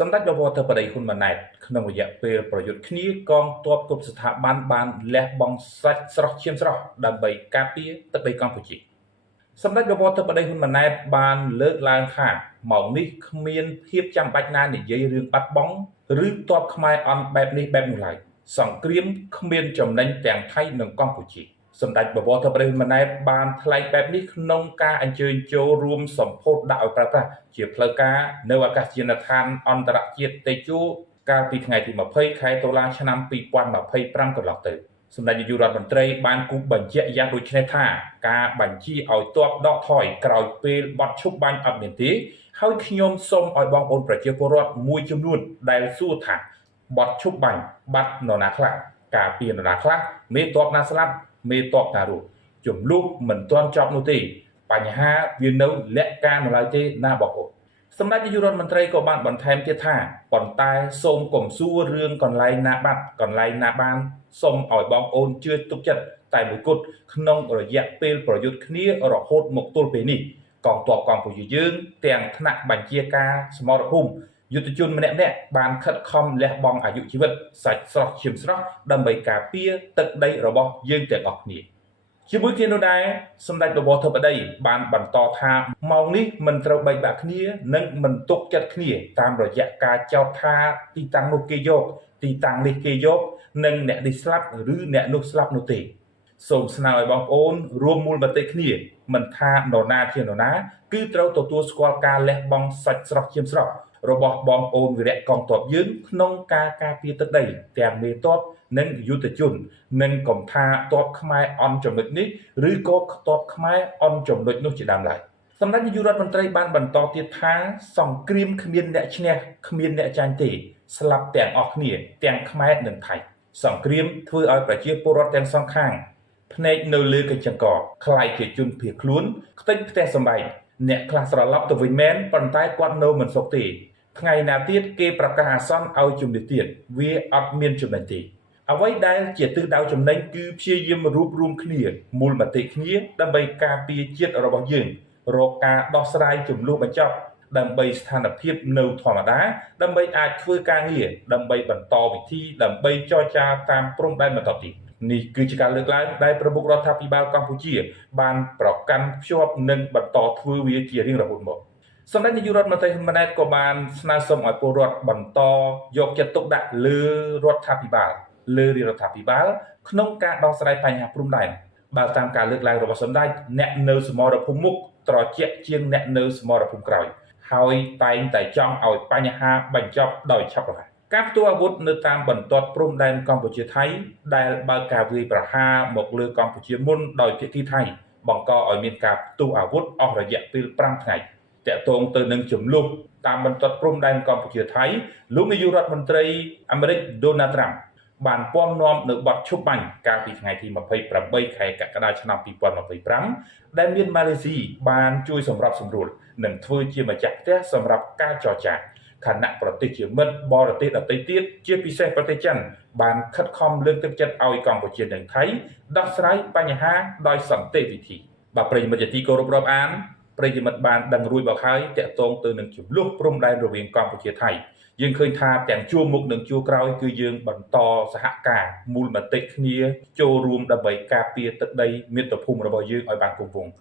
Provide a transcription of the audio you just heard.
សម្ដេចបវរធិបតីហ៊ុនម៉ាណែតក្នុងរយៈពេលប្រយុទ្ធគ្នាកងទ័ពគ្រប់ស្ថាប័នបានលះបង់សាច់ស្រស់ឈាមស្រស់ដើម្បីការពារទឹកដីកម្ពុជាសម្ដេចបវរធិបតីហ៊ុនម៉ាណែតបានលើកឡើងថាម៉ោងនេះគ្មានភាពចាំបាច់ណានិយាយរឿងបាត់បង់ឬទ័ពខ្មែរអន់បែបនេះបែបនោះឡើយសង្គ្រាមគ្មានចំណេញទាំងថៃនិងកម្ពុជាសម្ដេចបវរធិបតីហ៊ុនម៉ាណែតបានថ្លែងបែបនេះក្នុងការអញ្ជើញចូលរួមសម្ពោធដាក់ឲ្យប្រើប្រាស់ជាផ្លូវការនៅអាកាសយានដ្ឋានអន្តរជាតិតេជោកាលពីថ្ងៃទី20ខែតុលាឆ្នាំ2025កន្លងទៅសម្ដេចនាយករដ្ឋមន្ត្រីបានគូបញ្ជាក់យ៉ាងដូចនេះថាការបញ្ជាឲ្យទ័ពដកថយក្រោយពេលបត់ឈប់បាញ់អត់មានទេហើយខ្ញុំសូមឲ្យបងប្អូនប្រជាពលរដ្ឋមួយចំនួនដែលសួរថាបត់ឈប់បាញ់បាត់នរណាខ្លះការពារនរណាខ្លះមេទ័ពណាស្លាប់មេតបតារូចំនួនមិនទាន់ចប់នោះទេបញ្ហាវានៅលក្ខការនៅឡើយទេណាបងប្អូនសម្ដេចនាយករដ្ឋមន្ត្រីក៏បានបន្ថែមទៀតថាប៉ុន្តែសូមកុំសួររឿងកន្លែងណាបាត់កន្លែងណាបានសូមឲ្យបងប្អូនជឿទុកចិត្តតែមួយគត់ក្នុងរយៈពេលប្រយុទ្ធគ្នារហូតមកទល់ពេលនេះកងទ័ពកម្ពុជាយើងទាំងថ្នាក់បញ្ជាការសមរភូមិយុទ្ធជនម្នាក់បានខិតខំលះបង់អាយុជីវិតសាច់ស្រស់ឈាមស្រស់ដើម្បីការពារទឹកដីរបស់យើងទាំងអស់គ្នាជាមួយគ្នានោះដែរសម្ដេចបវរធិបតីបានបន្តថាម៉ោងនេះមិនត្រូវបែកបាក់គ្នានិងមិនទុកចិត្តគ្នាតាមរយៈការចោទថាទីតាំងនោះគេយកទីតាំងនេះគេយកនិងអ្នកនេះស្លាប់ឬអ្នកនោះស្លាប់នោះទេសូមស្នើឲ្យបងប្អូនរួមមូលមតិគ្នាមិនថានរណាជានរណាគឺត្រូវទទួលស្គាល់ការលះបង់សាច់ស្រស់ឈាមស្រស់របស់បងប្អូនវីរៈកងទ័ពយើងក្នុងការការពារទឹកដីទាំងមេទ័ពនិងយុទ្ធជននិងកំថាទ័ពខ្មែរអន់ចំណុចនេះឬក៏ទ័ពខ្មែរអន់ចំណុចនោះជាដើមឡើយសម្ដេចនាយករដ្ឋមន្ត្រីបានបន្តទៀតថាសង្គ្រាមគ្មានអ្នកឈ្នះគ្មានអ្នកចាញ់ទេស្លាប់ទាំងអស់គ្នាទាំងខ្មែរនិងថៃសង្គ្រាមធ្វើឲ្យប្រជាពលរដ្ឋទាំងសងខាងភ្នែកនៅលើកញ្ចឹងកខ្លាយជាជនភៀសខ្លួនខ្ទេចផ្ទះសម្បែងអ្នកខ្លះស្រឡប់ទៅវិញមែនប៉ុន្តែគាត់នៅមិនសុខទេថ្ងៃណាទៀតគេប្រកាសអាសន្នឲ្យជំនឿទៀតវាអត់មានចំណេញទេអ្វីដែលជាទិសដៅចំណេញគឺព្យាយាមរួបរวมគ្នាមូលមតិគ្នាដើម្បីការពារជាតិរបស់យើងរកការដោះស្រាយចំនួនបញ្ចប់ដើម្បីស្ថានភាពនៅធម្មតាដើម្បីអាចធ្វើការងារដើម្បីបន្តវិធីដើម្បីចរចាតាមព្រំដែនបន្តទៀតនេះគឺជាការលើកឡើងដែលប្រមុខរដ្ឋាភិបាលកម្ពុជាបានប្រកាន់ភ្ជាប់និងបន្តធ្វើវាជារៀងរហូតមកសម្ដេចនាយករដ្ឋមន្ត្រីហ៊ុនម៉ាណែតក៏បានស្នើសុំឲ្យពលរដ្ឋបន្តយកចិត្តទុកដាក់លើរដ្ឋាភិបាលលើរដ្ឋាភិបាលក្នុងការដោះស្រាយបញ្ហាព្រំដែនបើតាមការលើកឡើងរបស់សម្ដេចអ្នកនៅសមរភូមិមុខត្រជាក់ជាងអ្នកនៅសមរភូមិក្រោយហើយតែងតែចង់ឲ្យបញ្ហាបញ្ចប់ដោយឆាប់រហ័សការផ្ទុះអាវុធនៅតាមបន្ទាត់ព្រំដែនកម្ពុជាថៃដែលបើកការវាយប្រហារមកលើកម្ពុជាមុនដោយភាគីថៃបង្កឲ្យមានការផ្ទុះអាវុធអស់រយៈពេល5ថ្ងៃតាក់ទងទៅនឹងចំនួនតាមបន្ទាត់ព្រំដែនកម្ពុជាថៃលោកនាយករដ្ឋមន្ត្រីអាមេរិក Donald Trump បានពំនាំនៅបទឈប់បាញ់កាលពីថ្ងៃទី28ខែកក្កដាឆ្នាំ2025ដែលមានម៉ាឡេស៊ីបានជួយសម្របសម្រួលនិងធ្វើជាម្ចាស់ផ្ទះសម្រាប់ការចរចាខណៈប្រទេសជាមិត្តបរទេសដទៃទៀតជាពិសេសប្រទេសចិនបានខិតខំលើកទឹកចិត្តឲ្យកម្ពុជានិងថៃដោះស្រាយបញ្ហាដោយសន្តិវិធីបាទប្រិយមិត្តជាទីគោរពរាប់អានប្រិយមិត្តបានដឹងរួចមកហើយតាក់ទងទៅនឹងចំនួនព្រំដែនរវាងកម្ពុជាថៃយើងឃើញថាទាំងជួរមុខនិងជួរក្រោយគឺយើងបន្តសហការមូលមតិគ្នាចូលរួមដើម្បីការពារទឹកដីមាតុភូមិរបស់យើងឲ្យបានគង់វង្ស